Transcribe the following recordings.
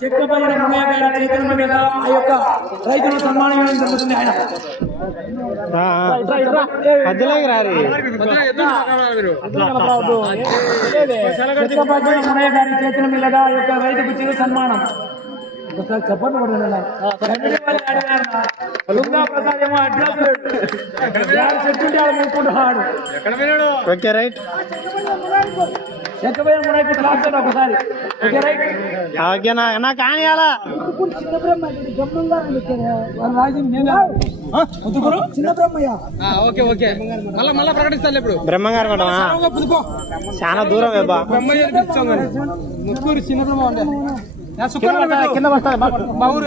చెక్కపల్లి మునయ్య గారి చేతుల మీద ఆ యొక్క రైతులు సన్మానం ఇవ్వడం జరుగుతుంది ఆయన? మధ్యలోకి రారి చెక్కపల్లి మునయ్య గారి చేతుల మీదుగా ఆ యొక్క రైతుకు చిరు సన్మానం. ఒకసారి చెప్పండి ప్రసాద్ ఏమో అడ్రస్. చెట్టు ఓకే రైట్. ఒకసారి. Okay right? ఓకేనా నా కానీ అలా నేను? Okay okay. మళ్ళా మళ్ళా ప్రకటిస్తాను ఇప్పుడు. బ్రహ్మంగారు మేడమా పుదుకో చాలా దూరం బ్రహ్మయ్య ముగ్గురు చిన్న బ్రహ్మ కింద. మా ఊరు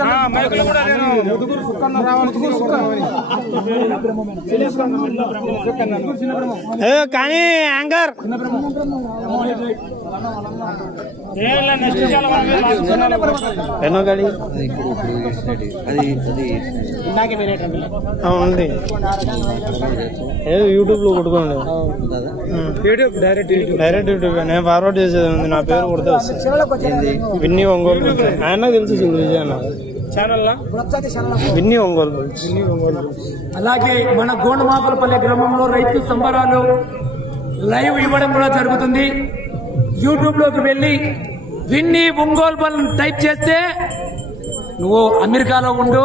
ముదుగురు సుక్కన్న రావాలి. ముదుగురు సుక్కన్న. కానీ యాంకర్ ఎన్నో గడి ఉంది ఏదో యూట్యూబ్లో కొట్టుకోండి. YouTube direct YouTube. Direct YouTube నేను ఫార్వర్డ్ చేసేది ఉంది. నా పేరు కొడితే వస్తుంది. విన్నీ ఒంగోలు ఆయన తెలుసు చూడు విజయ్ అన్న విన్నీ ఒంగోలు అలాగే మన గోండమాపలపల్లి గ్రామంలో రైతు సంబరాలు లైవ్ ఇవ్వడం కూడా జరుగుతుంది. యూట్యూబ్లోకి వెళ్ళి విన్ని ఒంగోలు బల్ టైప్ చేస్తే నువ్వు అమెరికాలో ఉండు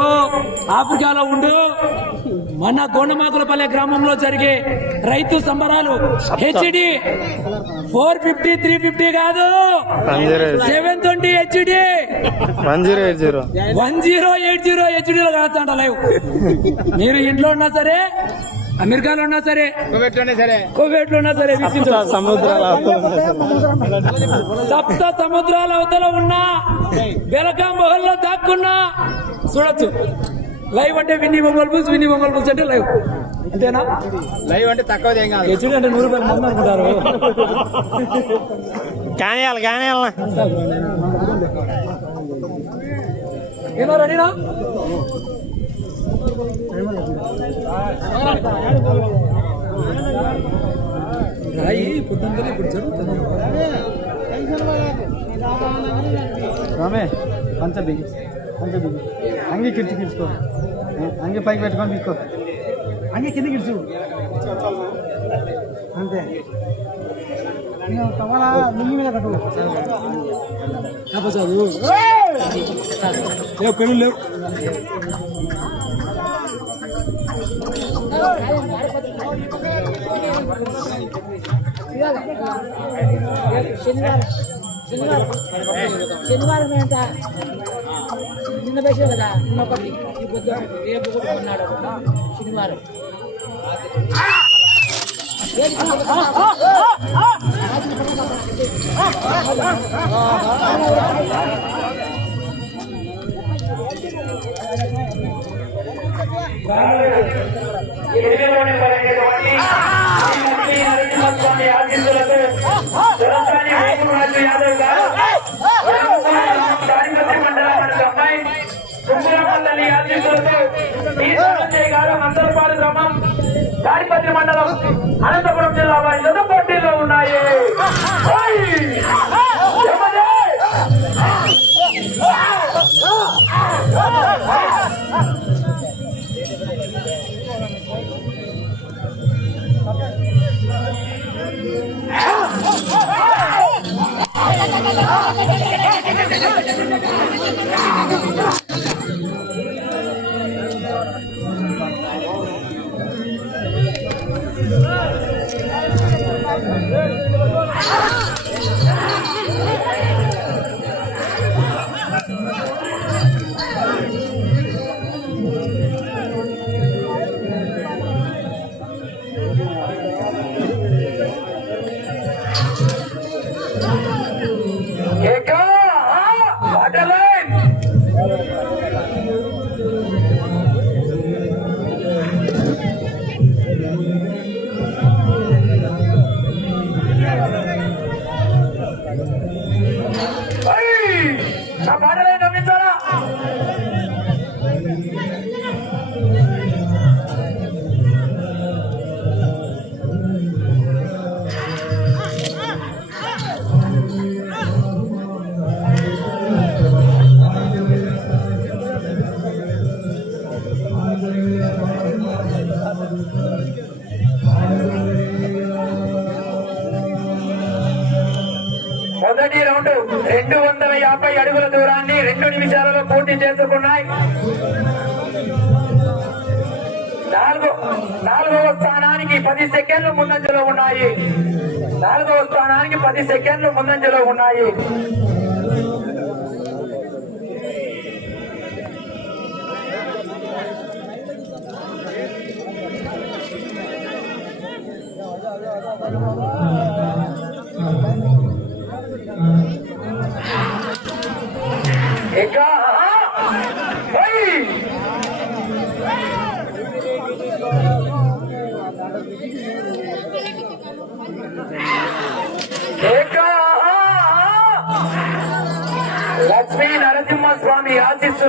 ఆఫ్రికాలో ఉండు. మన గోండమాకులపల్లి గ్రామంలో జరిగే రైతు సంబరాలు HD four fifty three fifty కాదు. Seven twenty HD one zero eight zero. One zero eight zero హెచ్డీలో కాదంట లైవ్. మీరు ఇంట్లో ఉన్నా సరే అమెరికాలో ఉన్నా సరే కువైట్లో ఉన్నా సరే. సముద్రాల అవతల సప్త సముద్రాల అవతల ఉన్నా బెలకాం మొహల్లో దాక్కున్నా చూడొచ్చు. లైవ్ అంటే విన్ని ఒంగోలు బుక్స్ విన్ని ఒంగోలు బుక్స్ అంటే లైవ్. అంతేనా? లైవ్ అంటే తక్కువ ఏం కాదు. హెచ్డీ అంటే నూరు రూపాయలు మంది అనుకుంటారు. కానీ కానీ ఏమో రెడీనా? రాయి పొద్దున్న ఇప్పుడు జరుగుతుంది రామే పంచ బిగి పంచ బిగి అంగి కిడిచి కిడుచుకో అంగి పైకి పెట్టుకొని తీసుకో. అంగి కింద కిడుచు అంతే. తమలా ముందు మీద కట్టు. లేవు పెళ్ళి లేవు. శనివారం శనివారం శనివారం ఏంట నిన్న వేసే కదా నిన్న ఒకటి ఈ పొద్దు రేపు కూడా ఉన్నాడు శనివారం ఎనిమిదిలోని గారు మండలం గారు మందరపాడు గ్రామం కాడిపత్రి మండలం Oh, my God. ముప్పై అడుగుల దూరాన్ని రెండు నిమిషాలలో పూర్తి చేసుకున్నాయి. నాలుగో నాలుగవ స్థానానికి పది సెకండ్లు ముందంజలో ఉన్నాయి. నాలుగవ స్థానానికి పది సెకండ్లు ముందంజలో ఉన్నాయి.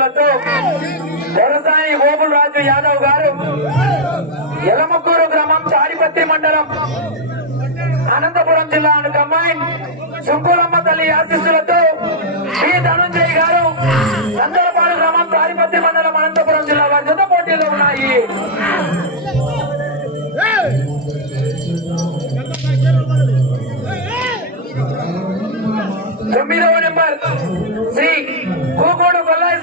ఆశీస్సులతో వ్యవసాయ గోకుల్ రాజు యాదవ్ గారు ఎలమకూరు గ్రామం తాడిపత్రి మండలం అనంతపురం జిల్లా కంబైన్ సుంకులమ్మ తల్లి ఆశీస్సులతో శ్రీ ధనుంజయ్ గారు నందరపాడు గ్రామం తాడిపత్రి మండలం అనంతపురం జిల్లా వారి జత పోటీలో ఉన్నాయి. తొమ్మిదవ నెంబర్ శ్రీ కూకోడు కొల్లాయి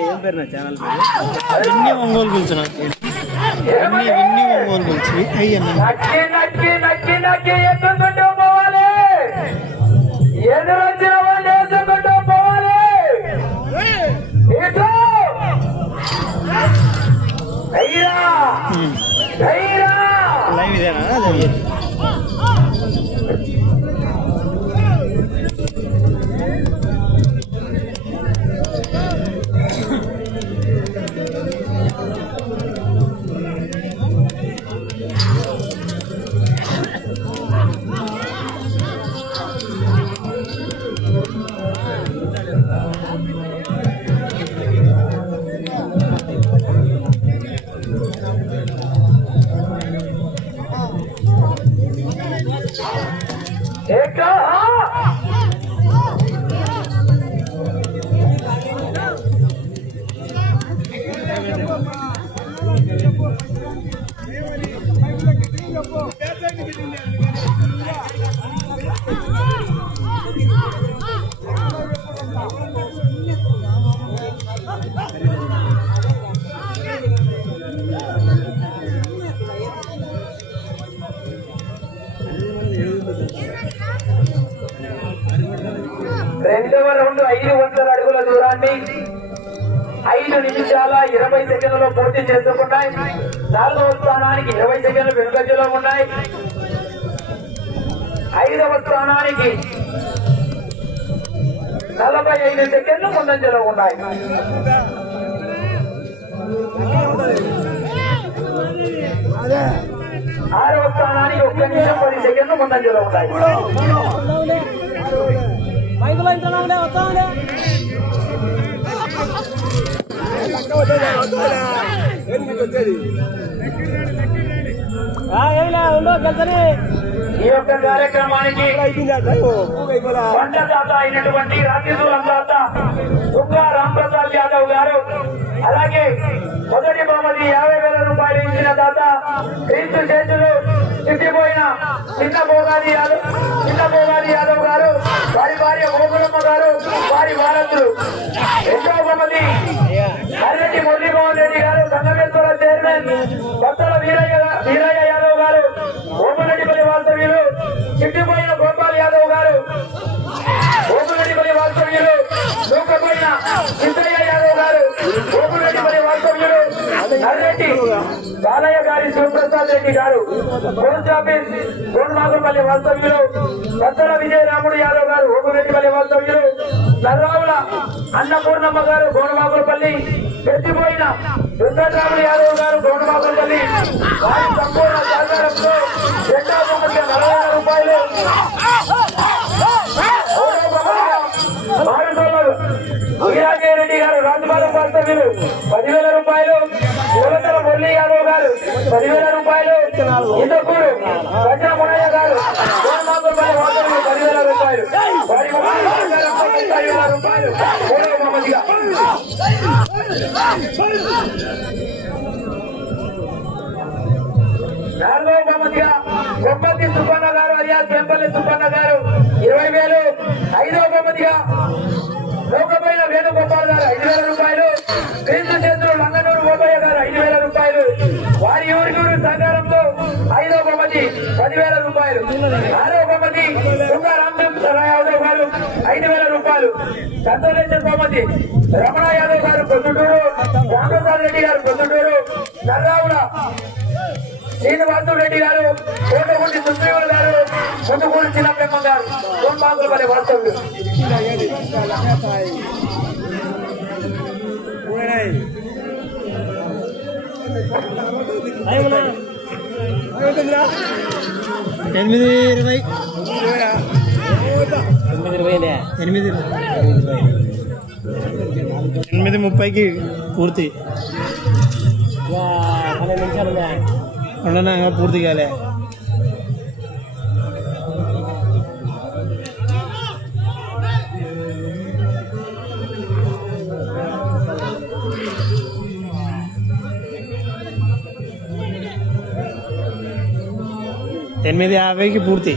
ఏం పేరు నా ఛానల్ పేరు? విన్ని ఒంగోలు పిలిచిన విన్ని విన్ని ఒంగోలు పిలిచి అయ్యన్న పూర్తి చేసుకుంటాయి. నాలుగవ స్థానానికి ఇరవై సెకండ్లు వెనుకజలో ఉన్నాయి. ఐదవ స్థానానికి నలభై ఐదు సెకండ్లు ముందంజలో ఉన్నాయి. ఆరవ స్థానానికి ఒక్క నిమిషం పది సెకండ్లు ముందంజలో ఉన్నాయి. ఈ యొక్క కార్యక్రమానికి వంటదాత అయినటువంటి రాజీదూరం దాత దుర్గా రాంప్రసాద్ యాదవ్ గారు అలాగే మొదటి బహుమతి యాభై వేల రూపాయలు ఇచ్చిన దాత క్రీస్తు చేతులు చిట్టిపోయిన చిన్న భోగాది యాదవ్ చిన్న భోగాది యాదవ్ గారు వారి భార్య గోకులమ్మ గారు వారి భారతులు రెండవ బహుమతి హరిరెడ్డి మురళీమోహన్ రెడ్డి గారు సంగమేశ్వర చైర్మన్. కొత్తల వీరయ్య వీరయ్య యాదవ్ గారు. బాలయ్య శివప్రసాద్ రెడ్డి గారు పోస్ట్ ఆఫీస్ కోన్మాగుపల్లి వాస్తవ్యులు విజయ విజయరాముడు యాదవ్ గారు ఓమరెడ్డిపల్లి వాస్తవ్యులు నర్రావుల అన్నపూర్ణమ్మ గారు గోనమాగులపల్లి ఎత్తిపోయిన వెంకటరాములు యాదవ్ గారు గౌడమాపల్లి వారి సంపూర్ణ సహకారంతో రెండవ నలభై రూపాయలు మూడవ రెడ్డి గారు రాజపాలెం వాస్తవ్యులు పదివేల రూపాయలు యువతల మురళీ గారు పదివేల రూపాయలు ఇంతకూరు వజ్ర మునయ్య గారు గౌడమాపల్లి వాస్తవ్యులు పదివేల రూపాయలు వారి బహుమతి సహకారంతో ముప్పై వేల రూపాయలు మూడవ బహుమతిగా నాలుగో బహుమతిగా బొమ్మతి సుబ్బన్న గారు అలియాస్ వెంపల్లి సుబ్బన్న గారు ఇరవై వేలు ఐదో బహుమతిగా లోకమైన వేణుగోపాల్ గారు ఐదు వేల రూపాయలు క్రీస్తు చేతులు లంగనూరు ఓబయ్య గారు ఐదు వేల రూపాయలు వారి ఊరిగూరు సహకారంతో ఐదో బహుమతి పదివేల రూపాయలు ఆరో బహుమతి దుర్గా రామచంద్ర యాదవ్ గారు ఐదు వేల రూపాయలు కన్సలేషన్ బహుమతి రమణ యాదవ్ గారు పొద్దుటూరు రామప్రసాద్ రెడ్డి గారు పొద్దుటూరు నర్రావుల శ్రీనివాసు రెడ్డి గారు కోటగుంటి సుప్రీములు గారు ముందుకూరు చిన్నపెమ్మ గారు సోమాకుల పల్లె వాస్తవ్యులు ఎనిమిది ఇరవై ఎనిమిది ఎనిమిది ముప్పైకి పూర్తి ఉండనా ఇంకా పూర్తి కాలే ఎనిమిది యాభైకి పూర్తి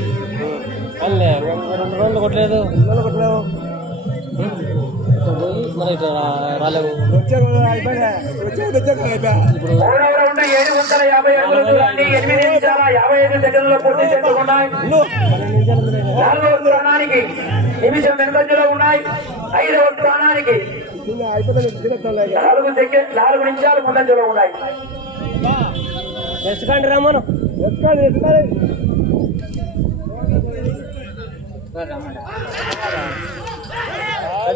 రెండు రోజులు కొట్టలేదు చేసుకున్నాయి నాలుగవ రాలేవు నిమిషం వెనుకంజలో ఉన్నాయి ఐదవ స్థానానికి నాలుగు సెకండ్ నాలుగు నిమిషాలు ముందంజలో ఉన్నాయి తెచ్చుకోండి రమ్మను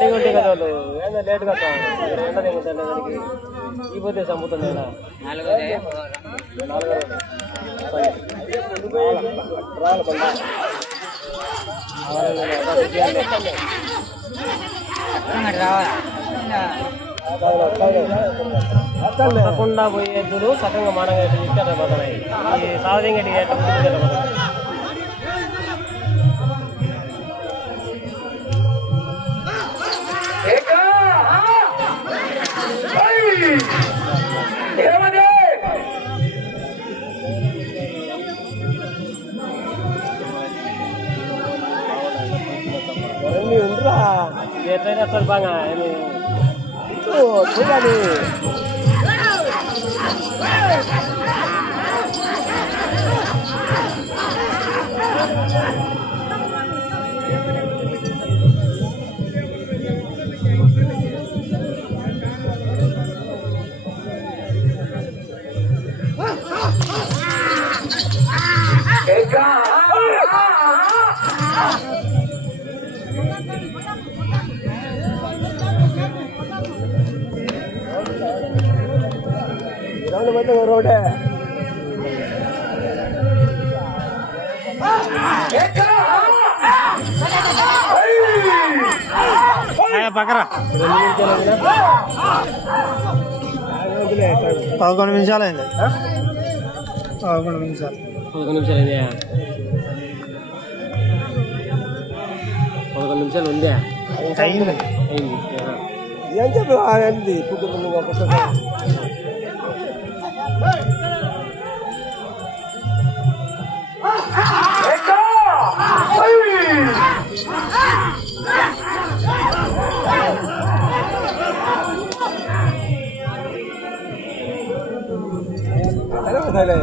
అడిగి ఉంటే కదా వాళ్ళు ఏందో లేట్ కదా ఈ పోతే చంపుతుంది ఆయన నాలుగో తప్పకుండా పోయేద్దులు సకంగా మాడంగా ఇచ్చారు ఈ సావధింగా ఎట్లయినా వస్తారు బాగా చూడాలి ఏకా! రెండు మంది రోడ్డే ఏకా! ఐ! పక్కరా పదకొండు నిమిషాలు అయింది పదకొండు నిమిషాలు పదకొండు నిమిషాలు అయిందా పదకొండు నిమిషాలు ఉందా అయింది అయింది ఏం చెప్పి అయింది ಆಗ್ತದಲ್ಲ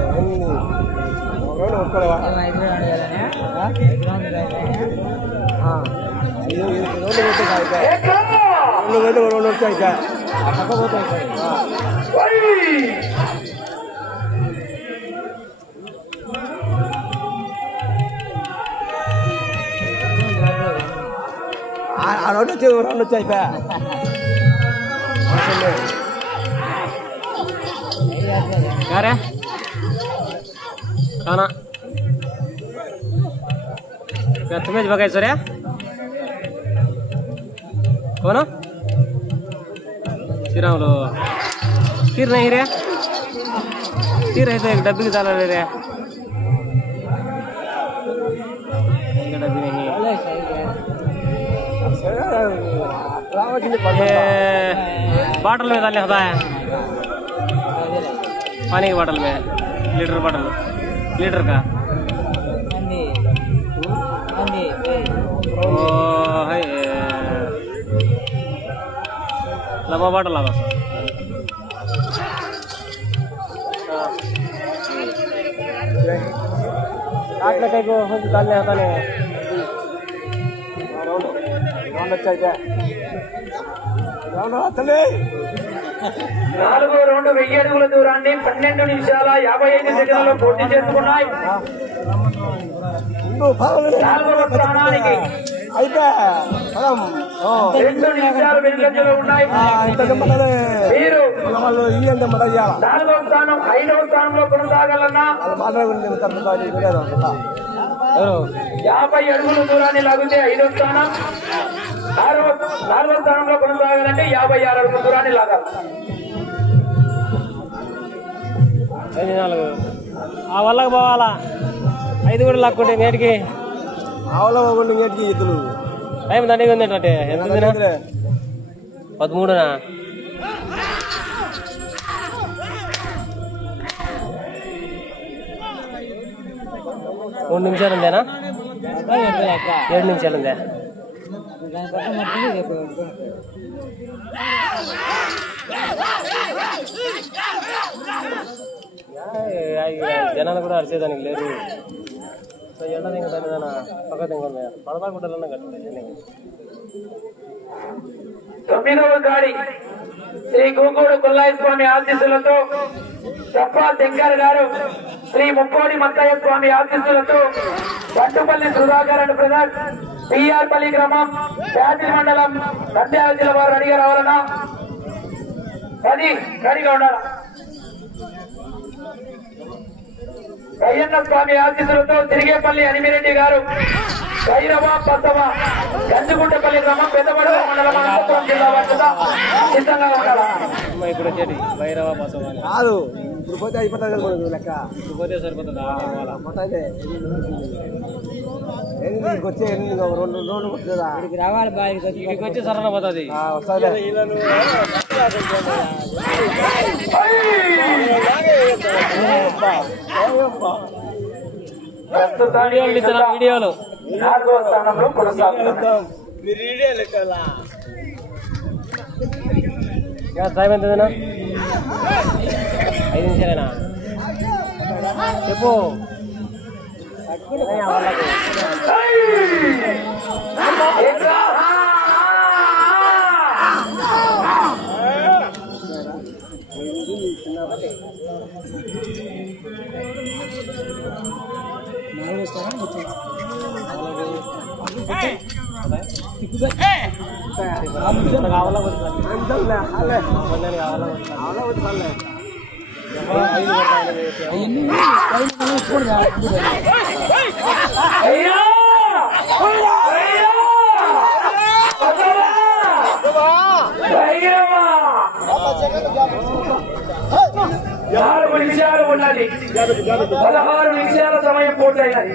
ಅವರೇ ನೋಡ್ಕೊಳ್ಳುವ ಹಾಂ ಇದು ಇದೊಂದು ಗೊತ್ತಾಯ್ತಾ ಒಂದು ಗಂಟೆ ಒಂದು ಗೊತ್ತಾಯ್ತಾ ಪಕ್ಕ ಗೊತ್ತಾಯ್ತಾ ಹಾಂ nó nó chưa nó nó chạy về ra đấy क्या तुम्हें बघायचं सर कोण श्रीरामलो खीर नाही रे खीर आहे तो एक डब्बी झाला रे ये बॉटल में डालने होता है? पानी की बॉटल में, लीटर बॉटल लीटर का ओ है लगा बाट लगा आठ लगे को हम आता नहीं राउंड अच्छा है राउंड నాలుగో రౌండ్ వెయ్యి అడుగుల దూరాన్ని పన్నెండు నిమిషాల యాభై ఐదు సెకండ్లలో పూర్తి చేసుకున్నాయి. నాలుగవ స్థానానికి రెండు నిమిషాలు వెనుకంజలో ఉన్నాయి. మీరు నాలుగవ స్థానం ఐదవ స్థానంలో కొనసాగాలన్నా యాభై అడుగుల దూరాన్ని లాగితే ఐదవ స్థానం. ఆరవ నాలుగవ స్థానంలో కొనసాగాలంటే యాభై ఆరు అడుగుల దూరాన్ని లాగాలి. ఆ వల్లకు పోవాలా? ఐదు కూడా లాక్కుంటే నేటికి. టైం దండిగా ఉంది అంటే. ఎంత? పదమూడునా? మూడు నిమిషాలు ఉందేనా? ఏడు నిమిషాలు ఉందా. దాని పక్కన మట్టిని రేపు జనాలు కూడా అరిచేదానికి లేదు సో ఎండ దింగదాని పక్క దింగ పడదా గుడ్డలన్నా కట్టలేదు తొమ్మిదవ గాడి శ్రీ గోగోడు కొల్లాయ స్వామి ఆశీస్సులతో చప్పా శంకర్ గారు శ్రీ ముప్పోడి మత్తయ్య స్వామి ఆశీస్సులతో Pattupalli Sudhakar and brothers PR Palli గ్రామం ప్యాటిల్ మండలం నంద్యాల జిల్లా వారు అడిగి రావాలన్నా? అది రెడీగా ఉండాలి? అయ్యన్న స్వామి ఆశీస్సులతో తిరిగేపల్లి అనిమిరెడ్డి గారు భైరవ బసవ గంజుగుంటపల్లి గ్రామం పెద్దబడ మండలం అనంతపురం జిల్లా వద్ద సిద్ధంగా ఉండాలి? అమ్మ ఇప్పుడు పోతే అయిపోతుంది కదా మనకు లెక్క. ఇప్పుడు పోతే సరిపోతుందా పోతాయిలే ఎనిమిదికి వచ్చే ఎనిమిది రెండు రోజులు వస్తుందా? ఇక్కడికి రావాలి బాగా ఇక్కడికి వచ్చి పోతుంది. వస్తుంది ప్రస్తుతానికి వీడియోలు. ఇతర వీడియోలు ఇంకా టైం ఎంతదేనా ఐదు నిమిషాలేనా? చెప్పు! నాలుగు పదహారు నిమిషాల సమయం పూర్తయినది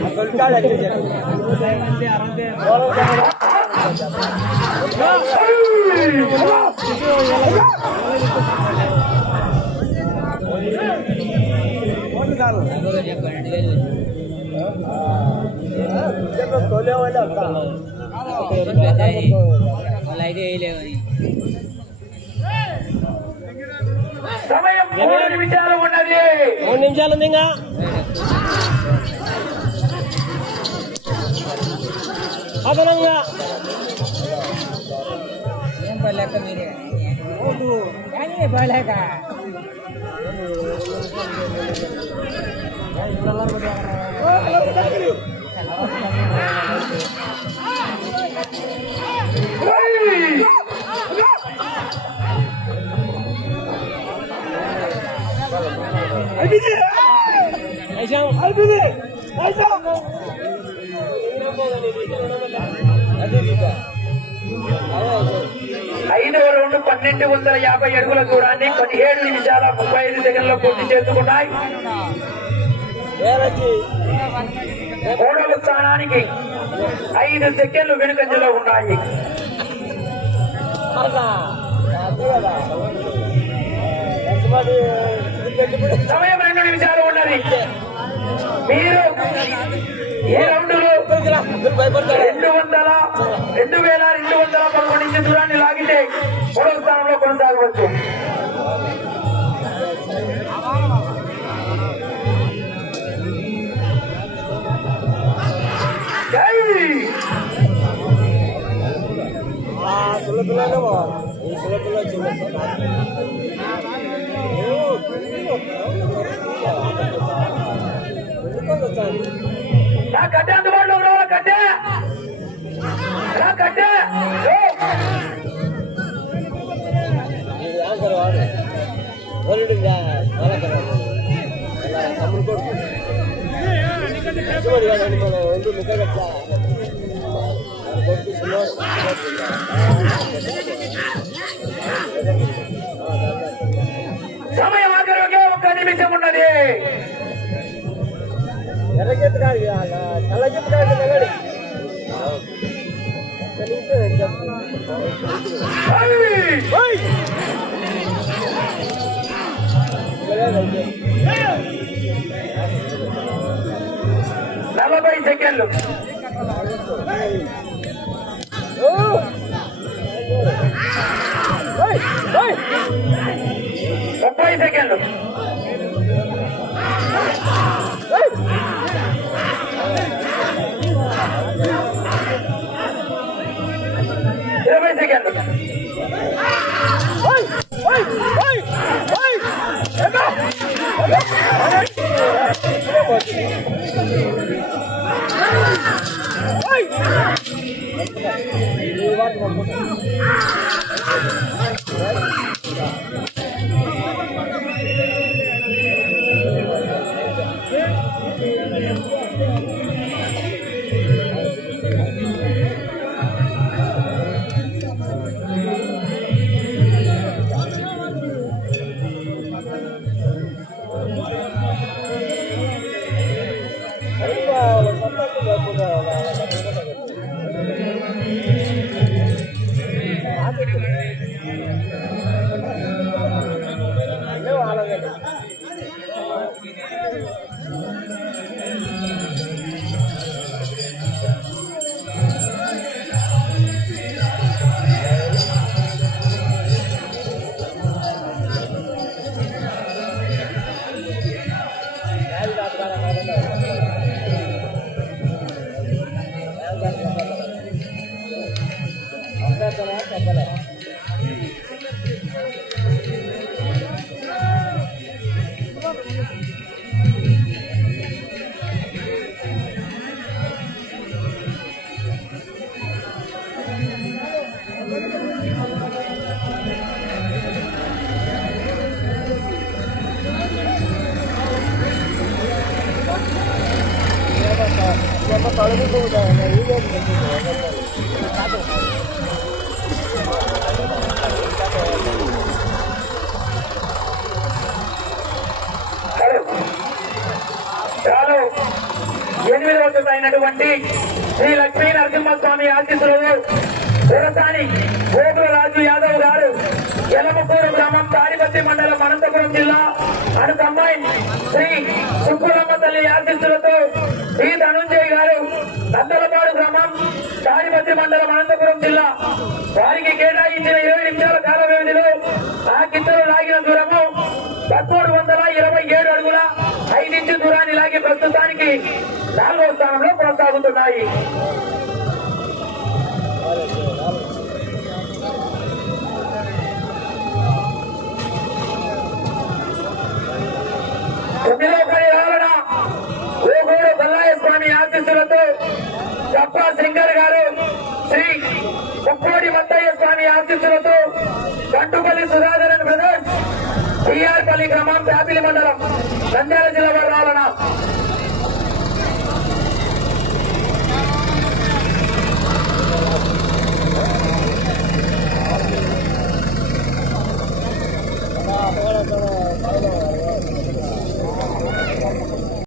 దొంగబడా! ఐ! మళ్ళీ అయితే వేయలేవు అని సమయం మూడు నిమిషాలు ఉన్నది మూడు నిమిషాలు ఉంది అదనంగా ఏం పడలేక మీరే కానీ పడలేక ఐశాం ఐదవ రౌండ్ పన్నెండు వందల యాభై అడుగుల దూరాన్ని పదిహేడు నిమిషాల ముప్పై ఐదు సెకండ్లో పూర్తి చేసుకున్నాయి మూడవ స్థానానికి ఐదు సెకండ్లు వెనుకంజలో ఉన్నాయి సమయం రెండు నిమిషాలు ఉన్నది. మీరు ఏ రౌండ్ రెండు వందల రెండు వేల రెండు వందల పదకొండు ఇంచు దూరాన్ని లాగితే మూడవ స్థానంలో కొనసాగవచ్చు! నా అందుబాటులో ఉన్న కట్టె నా కట్టె ఓ! సమయం ఆఖరి ఒకే ఒక్క నిమిషం ఉన్నది ఐ! నలభై సెకండ్లు. ముప్పై సెకండ్లు. ఎనిమిది ఎనిమిదవ అయినటువంటి శ్రీ లక్ష్మీ నరసింహస్వామి ఆశీస్సులు దొరసాని రాజు యాదవ్ గారు ఎలమకూరు గ్రామం తాడిపత్తి మండలం అనంతపురం జిల్లా అను శ్రీ సుక్కులమ్మ తల్లి ఆశీస్సులతో శ్రీ ధనుంజయ్ గారు నందలపాడు గ్రామం కాడిపత్రి మండలం అనంతపురం జిల్లా. వారికి కేటాయించిన ఇరవై నిమిషాల కాల వ్యవధిలో ఆ కిందలు లాగిన దూరము పదమూడు వందల ఇరవై ఏడు అడుగుల ఐదించు దూరాన్ని లాగి ప్రస్తుతానికి నాలుగో స్థానంలో కొనసాగుతున్నాయి. తొమ్మిదో ఆశీస్సులతో అప్పా సింగర్ గారు శ్రీ ముక్కోడి మత్తయ్య స్వామి ఆశీస్సులతో గంటుపల్లి సుధాకరన్ బ్రదర్స్ టిఆర్పల్లి గ్రామం ప్యాపిలి మండలం నంద్యాల జిల్లా వారు రావాలన్నా Hello, hello.